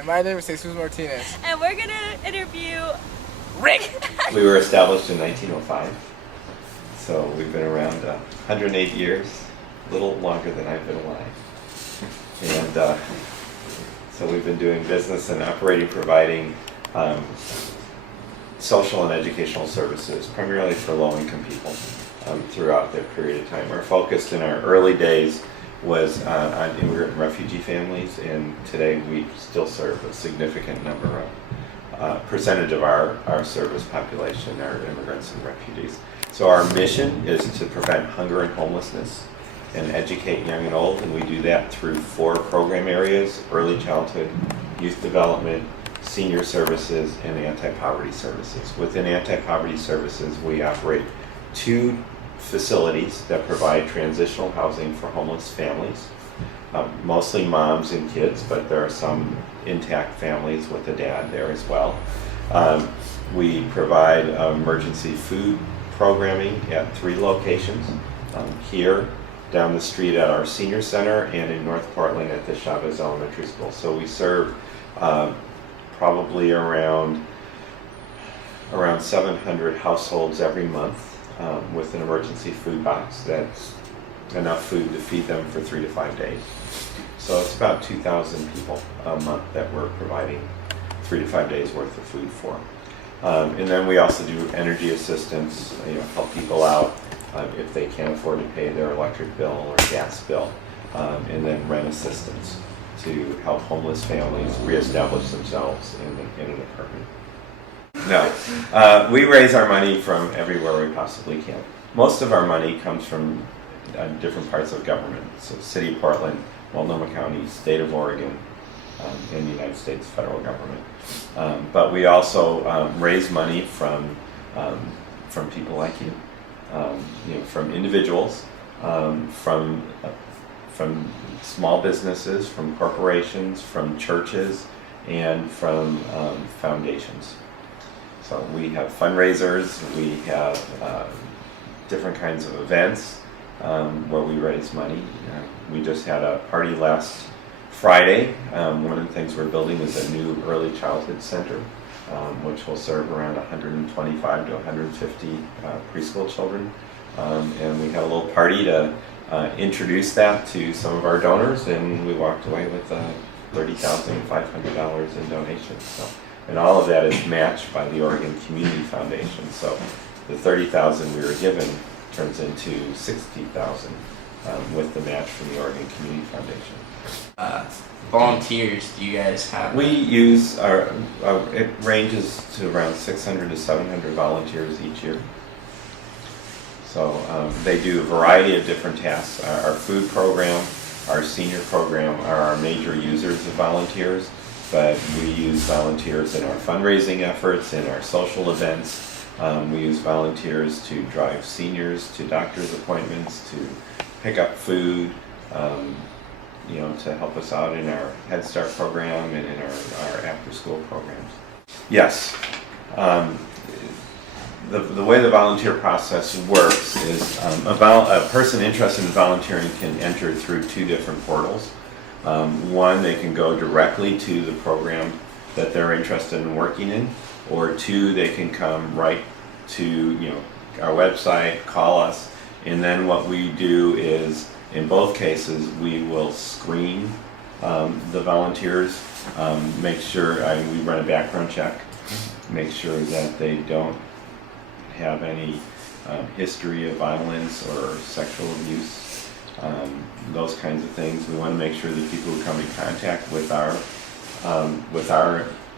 And my name is Jesus Martinez. And we're gonna interview Rick! We were established in 1905, so we've been around 108 years, a little longer than I've been alive. And so we've been doing business and operating, providing social and educational services, primarily for low-income people throughout that period of time. Our focus in our early days was on immigrant and refugee families, and today we still serve a significant number of percentage of our service population are immigrants and refugees. So our mission is to prevent hunger and homelessness and educate young and old, and we do that through 4 program areas: early childhood, youth development, senior services, and anti-poverty services. Within anti-poverty services, we operate 2 facilities that provide transitional housing for homeless families, mostly moms and kids, but there are some intact families with a dad there as well. We provide emergency food programming at 3 locations, here, down the street at our senior center, and in North Portland at the Chavez Elementary School. So we serve probably around 700 households every month with an emergency food box that's enough food to feed them for 3 to 5 days. So it's about 2,000 people a month that we're providing 3 to 5 days worth of food for. And then we also do energy assistance, help people out if they can't afford to pay their electric bill or gas bill, and then rent assistance to help homeless families reestablish themselves in an apartment. No, we raise our money from everywhere we possibly can. Most of our money comes from different parts of government, so City of Portland, Multnomah County, State of Oregon, and the United States federal government. But we also raise money from people like you, from individuals, from small businesses, from corporations, from churches, and from foundations. So we have fundraisers, we have different kinds of events where we raise money. We just had a party last Friday. One of the things we're building is a new early childhood center, which will serve around 125 to 150 preschool children. And we had a little party to introduce that to some of our donors, and we walked away with $30,500 in donations. So, and all of that is matched by the Oregon Community Foundation. So the $30,000 we were given turns into $60,000 with the match from the Oregon Community Foundation. Volunteers, do you guys have? We use it ranges to around 600 to 700 volunteers each year. So they do a variety of different tasks. Our food program, our senior program are our major users of volunteers, but we use volunteers in our fundraising efforts, in our social events. We use volunteers to drive seniors to doctor's appointments, to pick up food, to help us out in our Head Start program and in our after-school programs. Yes. The way the volunteer process works is a person interested in volunteering can enter through 2 different portals. One, they can go directly to the program that they're interested in working in, or 2, they can come right to our website, call us, and then what we do is, in both cases, we will screen the volunteers, make sure we run a background check, make sure that they don't have any history of violence or sexual abuse, those kinds of things. We want to make sure that people who come in contact with our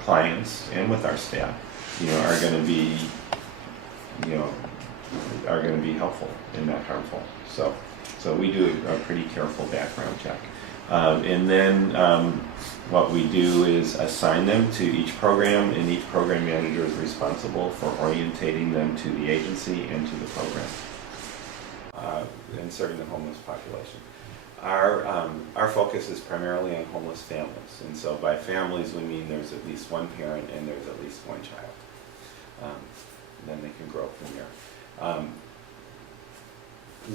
clients and with our staff, are going to be helpful and not harmful. So we do a pretty careful background check. And then what we do is assign them to each program, and each program manager is responsible for orientating them to the agency and to the program and serving the homeless population. Our focus is primarily on homeless families, and so by families we mean there's at least one parent and there's at least one child. Then they can grow from there.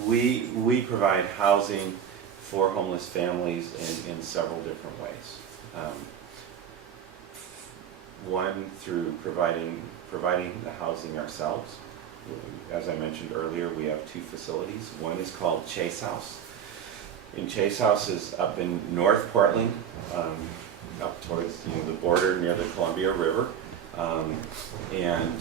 We provide housing for homeless families in several different ways. One through providing the housing ourselves. As I mentioned earlier, we have two facilities. One is called Chase House. And Chase House is up in North Portland, up towards the border near the Columbia River. And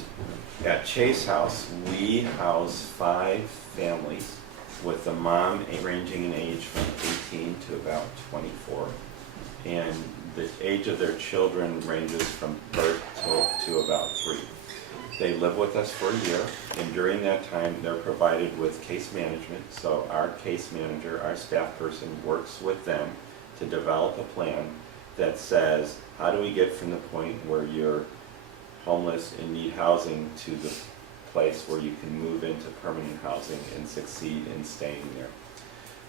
at Chase House, we house 5 families with the mom ranging in age from 18 to about 24. And the age of their children ranges from birth to about 3. They live with us for a year, and during that time they're provided with case management. So our case manager, our staff person, works with them to develop a plan that says, how do we get from the point where you're homeless and need housing to the place where you can move into permanent housing and succeed in staying there.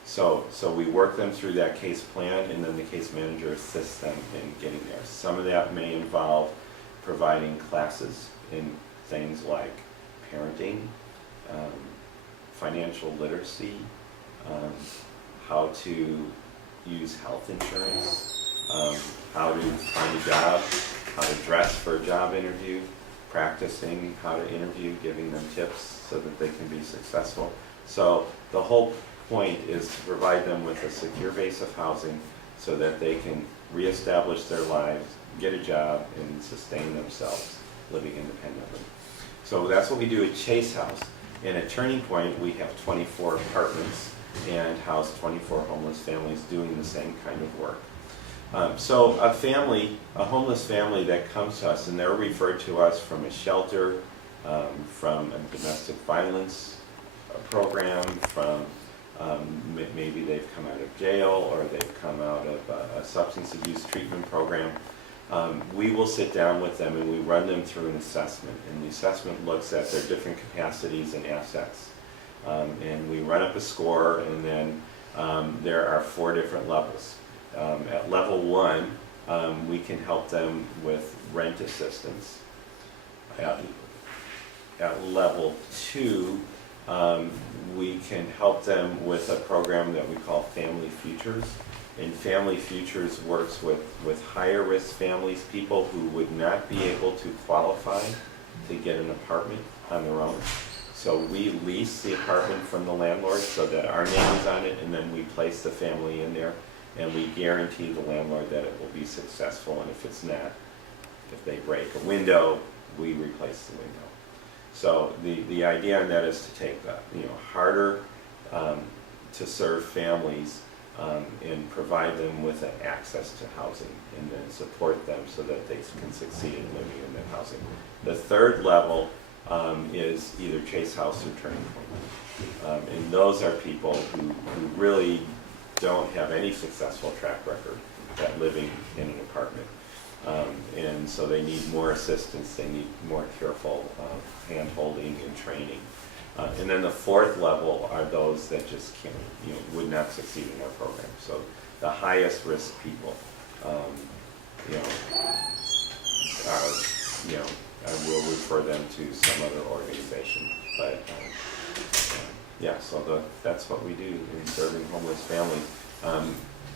So we work them through that case plan, and then the case manager assists them in getting there. Some of that may involve providing classes in things like parenting, financial literacy, how to use health insurance, how to find a job, how to dress for a job interview, practicing how to interview, giving them tips so that they can be successful. So the whole point is to provide them with a secure base of housing so that they can reestablish their lives, get a job, and sustain themselves living independently. So that's what we do at Chase House. And at Turning Point, we have 24 apartments and house 24 homeless families doing the same kind of work. So a homeless family that comes to us, and they're referred to us from a shelter, from a domestic violence program, from maybe they've come out of jail or they've come out of a substance abuse treatment program. We will sit down with them and we run them through an assessment. And the assessment looks at their different capacities and assets. And we run up a score, and then there are 4 different levels. At level 1, we can help them with rent assistance. At level 2, we can help them with a program that we call Family Futures. And Family Futures works with higher risk families, people who would not be able to qualify to get an apartment on their own. So we lease the apartment from the landlord so that our name is on it, and then we place the family in there, and we guarantee the landlord that it will be successful. And if it's not, if they break a window, we replace the window. So the idea on that is to take the harder to serve families and provide them with access to housing, and then support them so that they can succeed in living in that housing. The 3rd level is either Chase House or Turning Point. And those are people who really don't have any successful track record at living in an apartment. And so they need more assistance, they need more careful hand-holding and training. And then the 4th level are those that just can't, would not succeed in our program. So the highest risk people, I will refer them to some other organization. But so that's what we do in serving homeless families.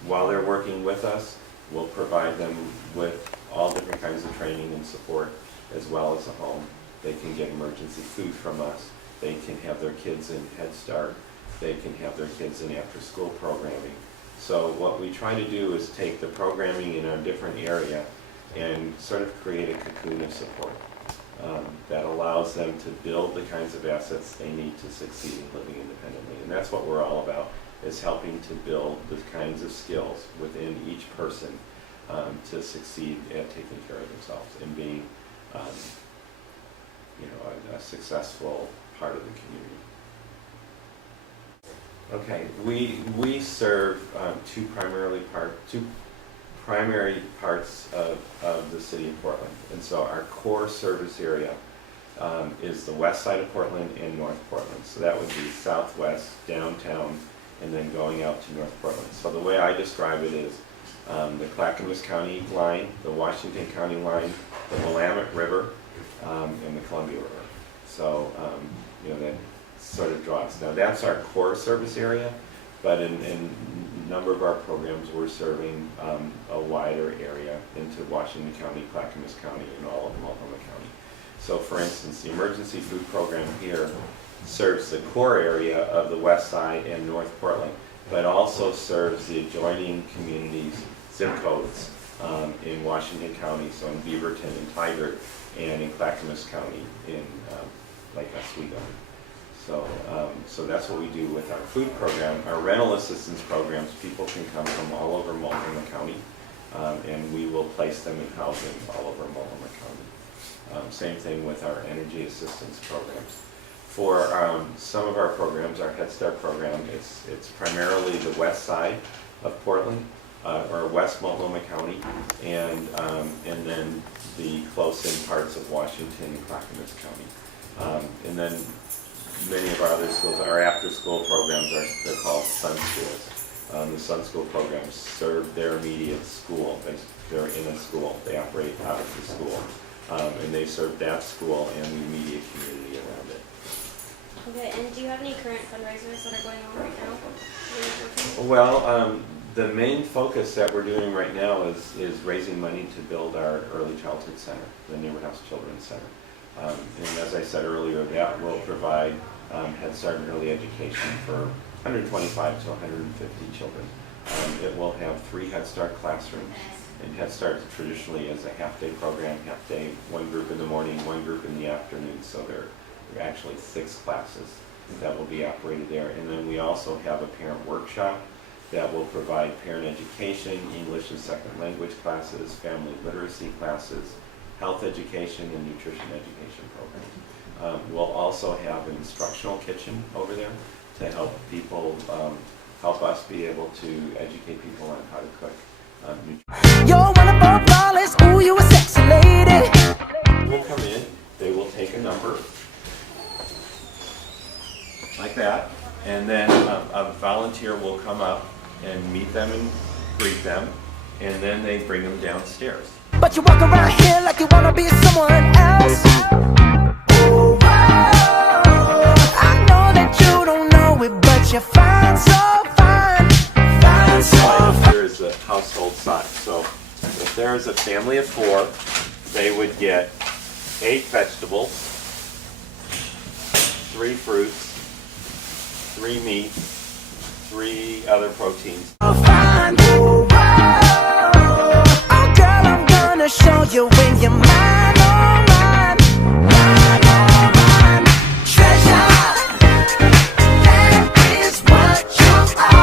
While they're working with us, we'll provide them with all different kinds of training and support, as well as a home. They can get emergency food from us. They can have their kids in Head Start. They can have their kids in after-school programming. So what we try to do is take the programming in a different area and sort of create a cocoon of support that allows them to build the kinds of assets they need to succeed in living independently. And that's what we're all about, is helping to build the kinds of skills within each person to succeed at taking care of themselves and being a successful part of the community. Okay, we serve two primary parts of the city of Portland. And so our core service area is the west side of Portland and North Portland. So that would be southwest, downtown, and then going out to North Portland. So the way I describe it is the Clackamas County line, the Washington County line, the Willamette River, and the Columbia River. So that sort of draws. Now that's our core service area, but in number of our programs, we're serving a wider area into Washington County, Clackamas County, and all of Multnomah County. So for instance, the emergency food program here serves the core area of the west side and North Portland, but also serves the adjoining communities, zip codes in Washington County, so in Beaverton and Tigard, and in Clackamas County in Lake Oswego. So that's what we do with our food program. Our rental assistance programs, people can come from all over Multnomah County, and we will place them in housing all over Multnomah County. Same thing with our energy assistance programs. For some of our programs, our Head Start program, it's primarily the west side of Portland, or West Multnomah County, and then the close-in parts of Washington and Clackamas County. And then many of our other schools, our after-school programs, they're called Sun Schools. The Sun School programs serve their immediate school. They're in a school. They operate out of the school. And they serve that school and the immediate community around it. Okay, and do you have any current fundraisers that are going on right now? Well, the main focus that we're doing right now is raising money to build our early childhood center, the Neighbor House Children's Center. And as I said earlier, that will provide Head Start and early education for 125 to 150 children. It will have 3 Head Start classrooms. And Head Start traditionally is a half-day program, half-day, one group in the morning, one group in the afternoon, so there are actually 6 classes that will be operated there. And then we also have a parent workshop that will provide parent education, English as second language classes, family literacy classes, health education, and nutrition education programs. We'll also have an instructional kitchen over there to help people, help us be able to educate people on how to cook. You're wonderful, flawless, ooh, you a sexy lady. Will come in, they will take a number, like that, and then a volunteer will come up and meet them and greet them, and then they bring them downstairs. But you walk around here like you wanna be someone else. Ooh, wow. I know that you don't know it, but you're fine, so fine. Fine, so fine. Here is the household size. So if there is a family of 4, they would get 8 vegetables, 3 fruits, 3 meats, 3 other proteins. fine. Ooh, wow. Oh, girl, I'm gonna show you when you're mine, oh mine, mine, oh mine. Treasure, that is what you are.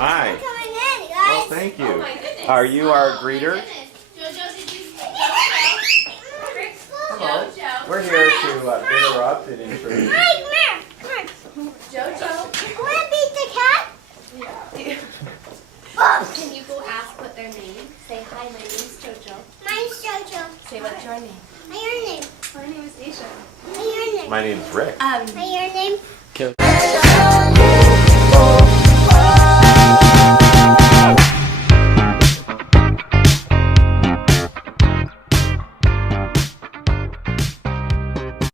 Hi. Well, thank you. Are you our greeter? Hello. We're here to interrupt and introduce. Jojo. Want to beat the cat? Yeah. Can you go ask what their name? Say hi, my name's Jojo. Mine's Jojo. Say what's your name? My name. My name is Aisha. My name. My name's Rick. My name.